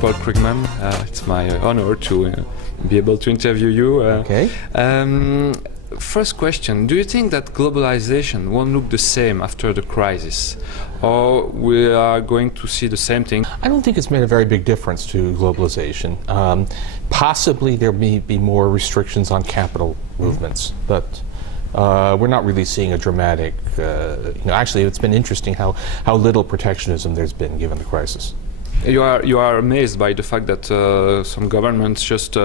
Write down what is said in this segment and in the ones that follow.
Paul Krugman. It's my honor to be able to interview you. Okay. First question, do you think that globalization won't look the same after the crisis? Or we are going to see the same thing? I don't think it's made a very big difference to globalization. Possibly there may be more restrictions on capital movements, but we're not really seeing a dramatic, actually it's been interesting how little protectionism there's been given the crisis. You are amazed by the fact that some governments just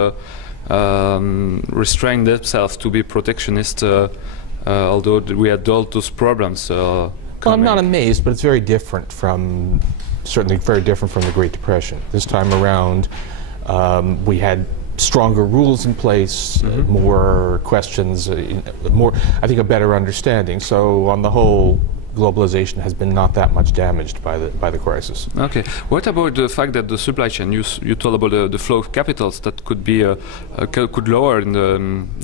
restrain themselves to be protectionist, although we had all those problems. Well, I'm not amazed, but it's very different from, certainly very different from the Great Depression. This time around, we had stronger rules in place, more questions, more, I think, a better understanding. So on the whole, globalization has been not that much damaged by the crisis. Okay. What about the fact that the supply chain, you told about the flow of capitals that could be could lower in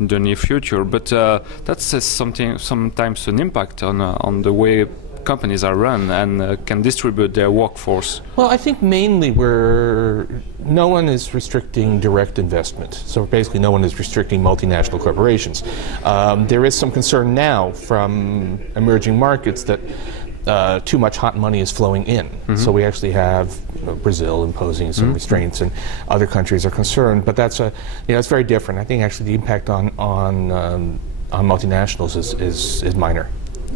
the near future, but that says something, sometimes an impact on the way companies are run and can distribute their workforce? Well, I think mainly no one is restricting direct investment. So basically no one is restricting multinational corporations. There is some concern now from emerging markets that too much hot money is flowing in. So we actually have Brazil imposing some restraints, and other countries are concerned. But that's it's very different. I think actually the impact on multinationals is minor.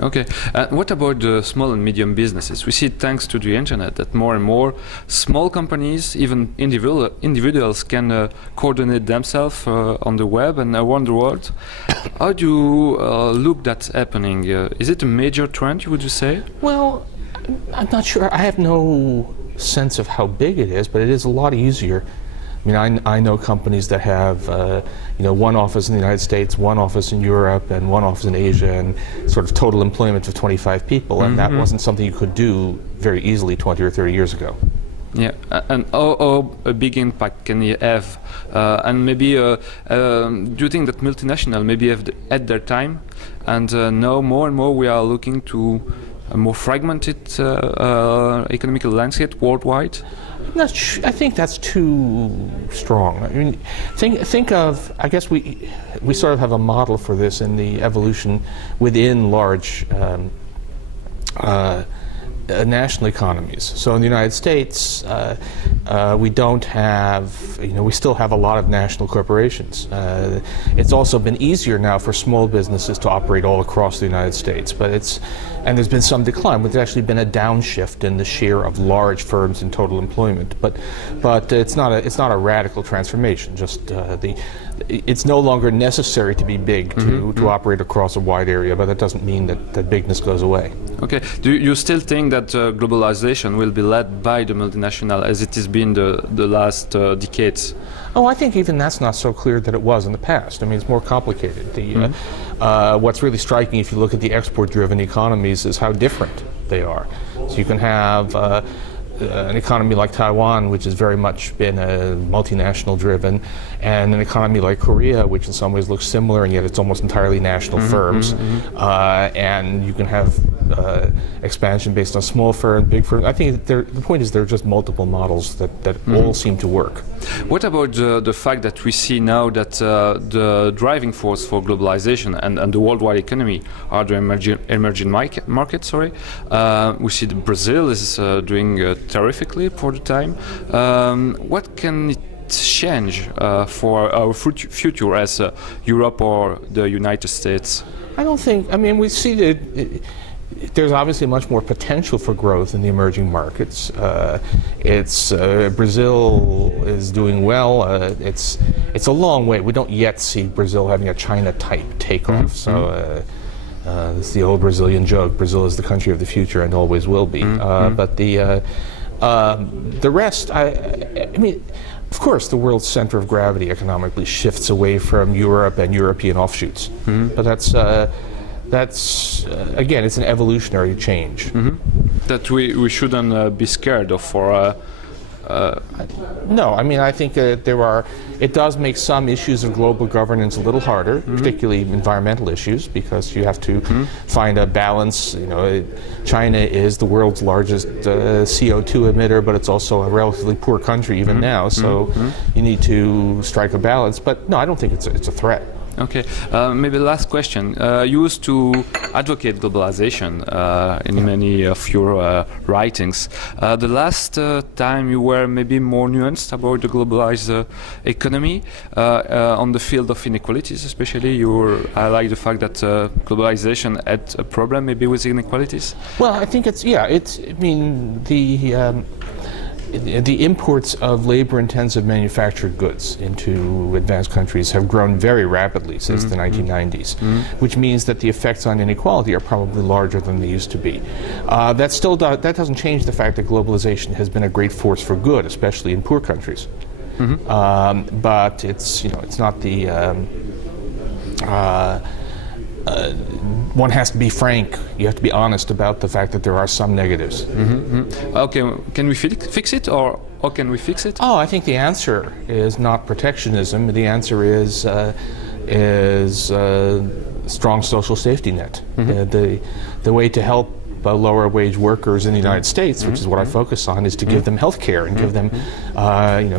Okay. What about the small and medium businesses? We see, thanks to the internet, that more and more small companies, even individuals, can coordinate themselves on the web and around the world. How do you look that happening? Is it a major trend, would you say? Well, I'm not sure. I have no sense of how big it is, but it is a lot easier. I mean, I know companies that have, one office in the United States, one office in Europe, and one office in Asia, and sort of total employment of 25 people, and that wasn't something you could do very easily 20 or 30 years ago. Yeah, and how a big impact can you have? And maybe, do you think that multinational maybe have had their time, and now more and more we are looking to a more fragmented economical landscape worldwide? I think that's too strong. I mean, think of, I guess we sort of have a model for this in the evolution within large national economies. So in the United States, we don't have, we still have a lot of national corporations. It's also been easier now for small businesses to operate all across the United States, but and there's been some decline, but there's actually been a downshift in the share of large firms in total employment. But it's not a radical transformation. Just it's no longer necessary to be big to operate across a wide area, but that doesn't mean that bigness goes away. Okay. Do you still think that globalization will be led by the multinational as it has been the last decades? Oh, I think even that's not so clear that it was in the past. I mean, it's more complicated. What's really striking, if you look at the export-driven economies, is how different they are. So you can have an economy like Taiwan, which has very much been multinational driven, and an economy like Korea, which in some ways looks similar, and yet it's almost entirely national firms. And you can have expansion based on small firms, big firms. I think the point is there are just multiple models that all seem to work. What about the fact that we see now that the driving force for globalization and the worldwide economy are the emerging markets? We see that Brazil is doing terrifically for the time. What can it change for our future as Europe or the United States? I don't think, I mean, we see that there's obviously much more potential for growth in the emerging markets. Brazil is doing well. It's a long way. We don't yet see Brazil having a China-type takeoff. So it's the old Brazilian joke: Brazil is the country of the future and always will be. But the rest, I mean, of course, the world's center of gravity economically shifts away from Europe and European offshoots. But that's again, it's an evolutionary change. That we shouldn't be scared of for No, I mean, I think it does make some issues of global governance a little harder, particularly environmental issues, because you have to find a balance. You know, China is the world's largest CO2 emitter, but it's also a relatively poor country even now, so you need to strike a balance. But no, I don't think it's a threat. Okay, maybe the last question. You used to advocate globalization in many of your writings. The last time you were maybe more nuanced about the globalized economy on the field of inequalities, especially. I like the fact that globalization had a problem maybe with inequalities. Well, I think I mean, the imports of labor-intensive manufactured goods into advanced countries have grown very rapidly since the 1990s, which means that the effects on inequality are probably larger than they used to be. That doesn't change the fact that globalization has been a great force for good, especially in poor countries. But it's not the one has to be frank. You have to be honest about the fact that there are some negatives. Okay, can we fix it, or how can we fix it? Oh, I think the answer is not protectionism. The answer is strong social safety net. The way to help lower wage workers in the United States, which is what I focus on, is to give them health care and give them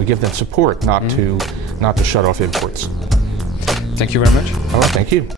give them support, not to shut off imports. Thank you very much. All right, thank you.